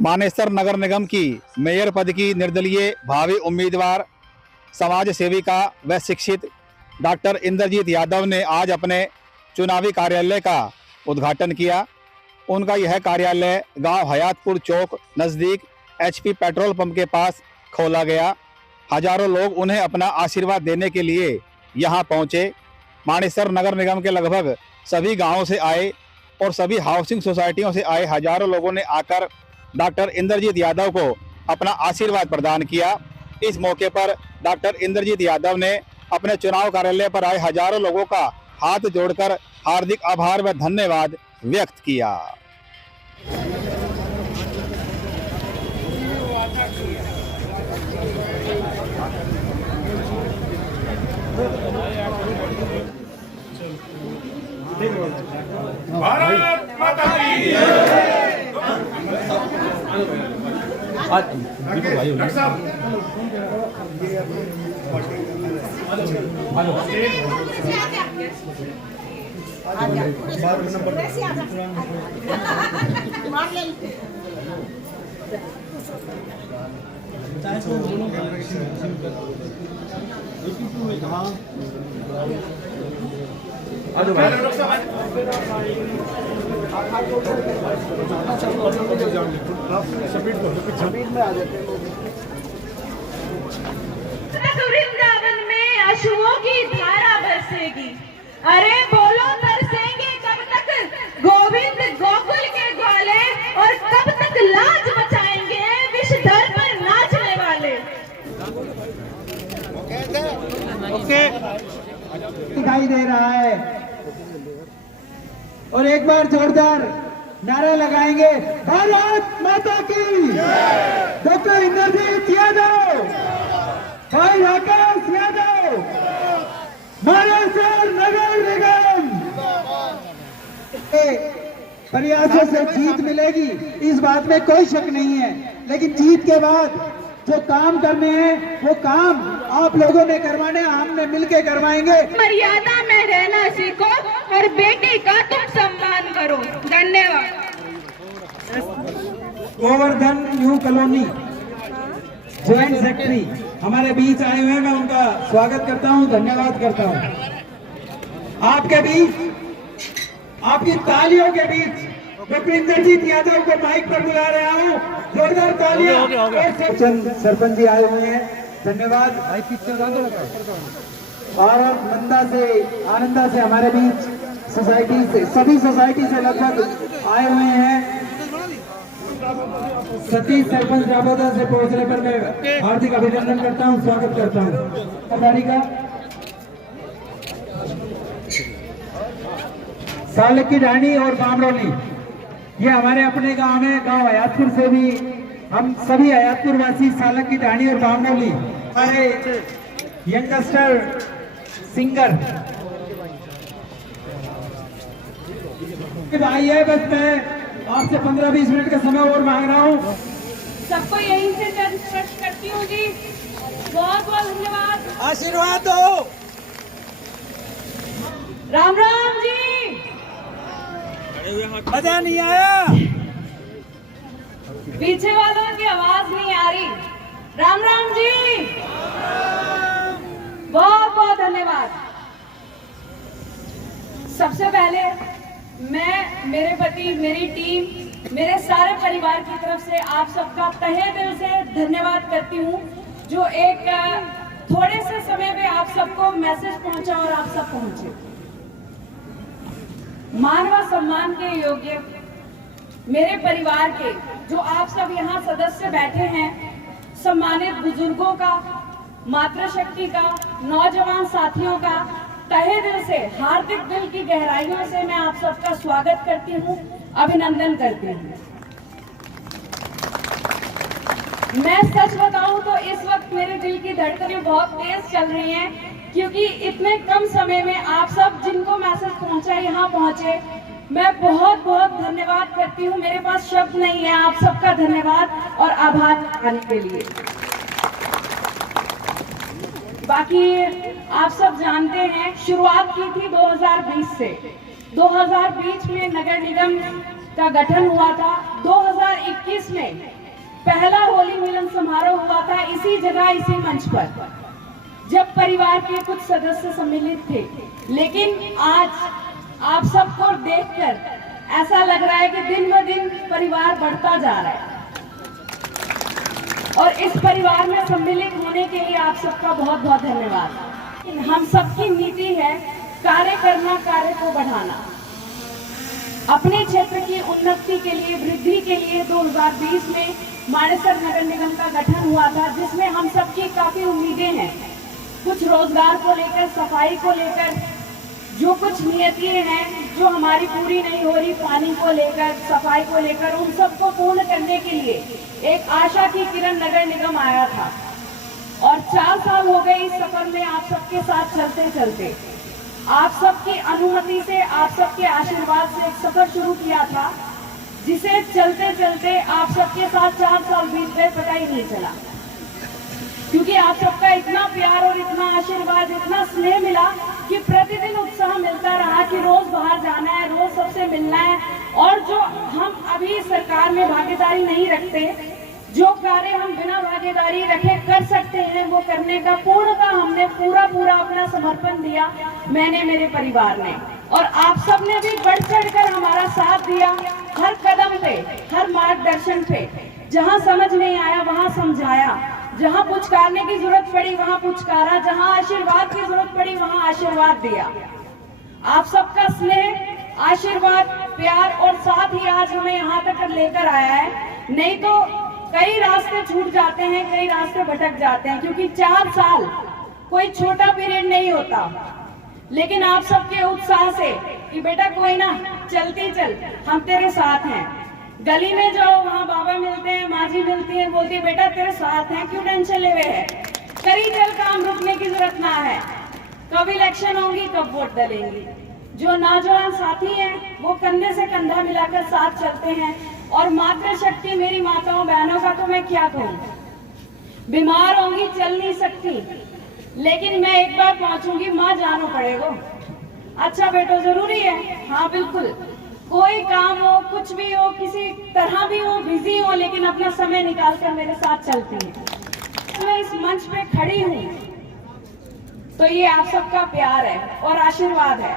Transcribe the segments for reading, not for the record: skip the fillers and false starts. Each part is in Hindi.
मानेसर नगर निगम की मेयर पद की निर्दलीय भावी उम्मीदवार समाज सेविका व शिक्षित डॉक्टर इंद्रजीत यादव ने आज अपने चुनावी कार्यालय का उद्घाटन किया। उनका यह कार्यालय गांव हयातपुर चौक नज़दीक एचपी पेट्रोल पंप के पास खोला गया। हजारों लोग उन्हें अपना आशीर्वाद देने के लिए यहां पहुंचे। मानेसर नगर निगम के लगभग सभी गांवों से आए और सभी हाउसिंग सोसाइटियों से आए हजारों लोगों ने आकर डॉक्टर इंद्रजीत यादव को अपना आशीर्वाद प्रदान किया। इस मौके पर डॉक्टर इंद्रजीत यादव ने अपने चुनाव कार्यालय पर आए हजारों लोगों का हाथ जोड़कर हार्दिक आभार व धन्यवाद व्यक्त किया। भारत माता की वृंदावन में अश्रुओं की धारा बरसेगी। अरे बोलो तरसेंगे कब तक गोविंद गोकुल के ग्वाले, और कब तक लाज मचाएंगे विषधर पर नाचने वाले। दिखाई दे रहा है और एक बार जोरदार नारा लगाएंगे, भारत माता की। डॉक्टर इंद्रजीत यादव, भाई राकेश यादव, मानेसर नगर निगम के प्रयासों से जीत मिलेगी, इस बात में कोई शक नहीं है। लेकिन जीत के बाद जो काम करने हैं वो काम आप लोगों ने करवाने, हमने मिलके करवाएंगे। मर्यादा में रहना सीखो और बेटी का तुम सम्मान करो। धन्यवाद। Govardhan new colony joint secretary हमारे बीच आए हुए हैं, मैं उनका स्वागत करता हूं, धन्यवाद करता हूं। आपके बीच, आपकी तालियों के बीच डॉक्टर इंद्रजीत यादव को माइक पर बुला रहा हूं, जोरदार तालियां। सरपंच जी आए हुए हैं, धन्यवाद। और नंदा से, आनंदा से हमारे बीच सोसाइटी से, सभी सोसाइटी से लगभग आए हुए हैं। सतीश सरपंच राबोदा से पहुंचने पर मैं हार्दिक अभिनंदन करता हूं, स्वागत करता हूं। गाड़ी का सालक की ढाणी और बामरोली, ये हमारे अपने गांव है। गांव हयातपुर से भी हम सभी हयातपुर वासी सालक की ढाणी और बामरोली, हमारे यंगस्टर सिंगर भाई है। बस मैं आपसे 15-20 मिनट का समय और मांग रहा हूँ। सबको यहीं से स्पर्श करती हूँ जी। बहुत बहुत धन्यवाद। आशीर्वाद दो। राम राम जी। मजा नहीं आया, पीछे वालों की आवाज नहीं आ रही। राम राम जी। बहुत बहुत धन्यवाद। सबसे पहले मैं, मेरे पति, मेरी टीम, मेरे सारे परिवार की तरफ से आप सबका तहे दिल से धन्यवाद करती हूँ, जो एक थोड़े से समय में आप सबको मैसेज पहुंचा और आप सब पहुंचे। मान व सम्मान के योग्य मेरे परिवार के जो आप सब यहाँ सदस्य बैठे हैं, सम्मानित बुजुर्गों का, मातृशक्ति का, नौजवान साथियों का तहे दिल से, हार्दिक दिल की गहराइयों से मैं आप सबका स्वागत करती हूँ, अभिनंदन करती हूँ। मैं सच बताऊं तो इस वक्त मेरे दिल की धड़कनें बहुत तेज चल रही हैं, क्योंकि इतने कम समय में आप सब जिनको मैसेज पहुंचा यहाँ पहुंचे, मैं बहुत बहुत धन्यवाद करती हूँ। मेरे पास शब्द नहीं है आप सबका धन्यवाद और आभार करने के लिए। बाकी आप सब जानते हैं, शुरुआत की थी 2020 से। 2020 में नगर निगम का गठन हुआ था। 2021 2020 में पहला होली मिलन समारोह हुआ था इसी जगह, इसी मंच पर, जब परिवार के कुछ सदस्य सम्मिलित थे। लेकिन आज आप सबको देखकर ऐसा लग रहा है कि दिन ब दिन परिवार बढ़ता जा रहा है। और इस परिवार में सम्मिलित होने के लिए आप सबका बहुत बहुत धन्यवाद। हम सबकी नीति है कार्य करना, कार्य को बढ़ाना। अपने क्षेत्र की उन्नति के लिए, वृद्धि के लिए 2020 में मानेसर नगर निगम का गठन हुआ था, जिसमें हम सबकी काफी उम्मीदें हैं। कुछ रोजगार को लेकर, सफाई को लेकर, जो कुछ नियतियां हैं जो हमारी पूरी नहीं हो रही, पानी को लेकर, सफाई को लेकर, उन सबको पूर्ण करने के लिए एक आशा की किरण नगर निगम आया था। और 4 साल हो गए इस सफर में आप सबके साथ चलते चलते। आप सबकी अनुमति से, आप सबके आशीर्वाद से एक सफर शुरू किया था, जिसे चलते चलते आप सबके साथ 4 साल बीत गए, पता ही नहीं चला। क्योंकि आप सबका इतना प्यार और इतना आशीर्वाद, इतना स्नेह मिला कि प्रतिदिन उत्साह मिलता रहा कि रोज बाहर जाना है, रोज सबसे मिलना है। और जो हम अभी सरकार में भागीदारी नहीं रखते, जो कार्य हम बिना भागीदारी रखे कर सकते हैं, वो करने का पूर्णतः हमने पूरा अपना समर्पण दिया, मैंने, मेरे परिवार ने। और आप सब ने भी बढ़ चढ़ कर हमारा साथ दिया, हर कदम पे, हर मार्गदर्शन पे। जहाँ समझ नहीं आया वहाँ समझाया, जहाँ पुचकारने की जरूरत पड़ी वहाँ पुचकारा, जहाँ आशीर्वाद की जरूरत पड़ी वहाँ आशीर्वाद दिया। आप सबका स्नेह, आशीर्वाद, प्यार और साथ ही आज हमें यहाँ तक लेकर आया है। नहीं तो कई रास्ते छूट जाते हैं, कई रास्ते भटक जाते हैं, क्योंकि 4 साल कोई छोटा पीरियड नहीं होता। लेकिन आप सबके उत्साह से कि बेटा कोई ना, चलती चल, हम तेरे साथ हैं। गली में जाओ, वहाँ बाबा मिलते हैं, माँ जी मिलती है, बोलती है बेटा तेरे साथ हैं, क्यों टेंशन ले हुए है, करी चल, काम रुकने की जरूरत ना है। कब इलेक्शन होंगी, कब वोट डालेंगी। जो नौजवान साथी हैं वो कंधे से कंधा मिलाकर साथ चलते हैं। और मातृशक्ति मेरी माताओं बहनों का तो मैं क्या कहूँ, बीमार होंगी, चल नहीं सकती, लेकिन मैं एक बार पहुंचूंगी, माँ जानो पड़ेगा। अच्छा बेटो जरूरी है, हाँ बिल्कुल, कोई काम हो, कुछ भी हो, किसी तरह भी हो, बिजी हो, लेकिन अपना समय निकालकर मेरे साथ चलती है। मैं इस मंच पे खड़ी हूँ तो ये आप सबका प्यार है और आशीर्वाद है।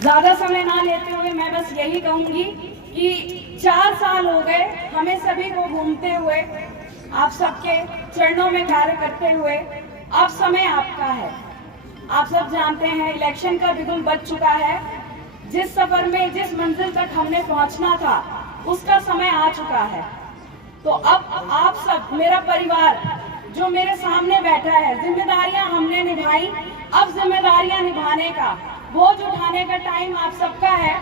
ज्यादा समय ना लेते हुए मैं बस यही कहूंगी कि 4 साल हो गए हमें सभी को घूमते हुए, आप सबके चरणों में कार्य करते हुए। अब समय आपका है। आप सब जानते हैं इलेक्शन का बिगुल बज चुका है। जिस सफर में, जिस मंजिल तक हमने पहुंचना था, उसका समय आ चुका है। तो अब आप सब, मेरा परिवार जो मेरे सामने बैठा है, जिम्मेदारियां हमने निभाई, अब जिम्मेदारियां निभाने का, बोझ उठाने का टाइम आप सबका है।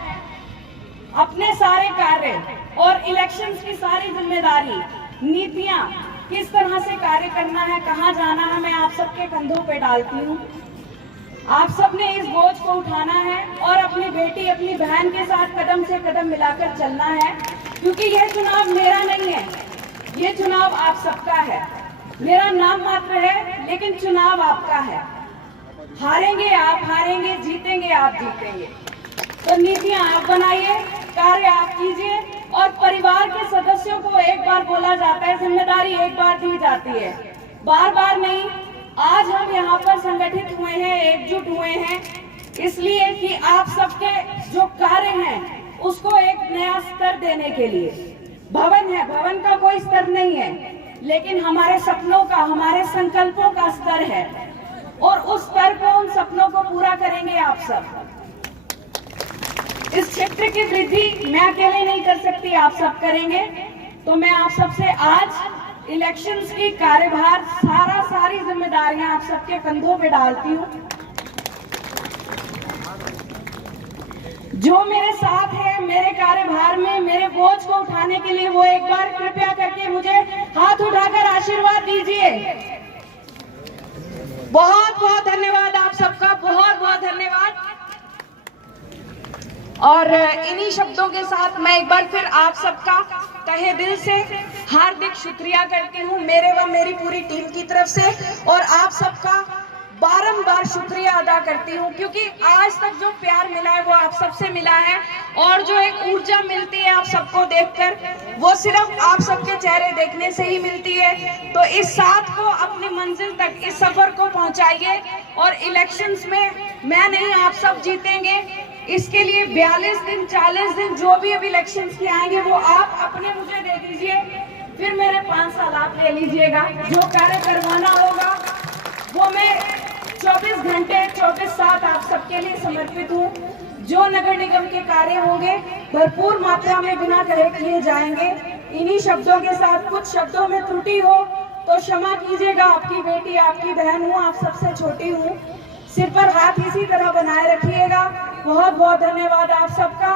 अपने सारे कार्य और इलेक्शंस की सारी जिम्मेदारी, नीतियां, किस तरह से कार्य करना है, कहां जाना है, मैं आप सबके कंधों पे डालती हूँ। आप सबने इस बोझ को उठाना है और अपनी बेटी, अपनी बहन के साथ कदम से कदम मिलाकर चलना है, क्योंकि यह चुनाव मेरा नहीं है, ये चुनाव आप सबका है। मेरा नाम मात्र है, लेकिन चुनाव आपका है। हारेंगे आप, हारेंगे, जीतेंगे आप, जीतेंगे। तो नीतियां आप बनाइए, कार्य आप कीजिए। और परिवार के सदस्यों को एक बार बोला जाता है, जिम्मेदारी एक बार दी जाती है, बार बार नहीं। आज हम यहाँ पर संगठित हुए हैं, एकजुट हुए हैं, इसलिए कि आप सबके जो कार्य हैं उसको एक नया स्तर देने के लिए। भवन है, भवन का कोई स्तर नहीं है, लेकिन हमारे सपनों का, हमारे संकल्पों का स्तर है। और उस स्तर को, उन सपनों को पूरा करेंगे आप सब। इस क्षेत्र की वृद्धि मैं अकेले नहीं कर सकती, आप सब करेंगे। तो मैं आप सबसे आज इलेक्शंस की कार्यभार, सारी जिम्मेदारियां आप सबके कंधों पे डालती हूँ। जो मेरे साथ है मेरे कार्यभार में, मेरे बोझ को उठाने के लिए, वो एक बार कृपया करके मुझे हाथ उठाकर आशीर्वाद दीजिए। बहुत बहुत धन्यवाद आप सबका, बहुत बहुत धन्यवाद। और इन्हीं शब्दों के साथ मैं एक बार फिर आप सबका तहे दिल से हार्दिक शुक्रिया करती हूँ, मेरे व मेरी पूरी टीम की तरफ से। और आप सबका बारंबार शुक्रिया अदा करती हूँ, क्योंकि आज तक जो प्यार मिला है वो आप सबसे मिला है, और जो एक ऊर्जा मिलती है आप सबको देखकर, वो सिर्फ आप सबके चेहरे देखने से ही मिलती है। तो इस साथ को अपनी मंजिल तक, इस सफर को पहुंचाइए, और इलेक्शंस में मैं नहीं आप सब जीतेंगे। इसके लिए 42 दिन 40 दिन जो भी अब इलेक्शंस के आएंगे वो आप अपने मुझे दे दीजिए, फिर मेरे 5 साल आप ले लीजिएगा। जो कार्य करवाना होगा वो मैं 24 घंटे 24/7 आप सबके लिए समर्पित हूँ। जो नगर निगम के कार्य होंगे भरपूर मात्रा में बिना कहे किए जाएंगे। इन्हीं शब्दों के साथ कुछ शब्दों में त्रुटि हो तो क्षमा कीजिएगा, आपकी बेटी आपकी बहन हूँ, आप सबसे छोटी हूँ। सिर पर हाथ इसी तरह बनाए रखिएगा। बहुत बहुत धन्यवाद आप सबका।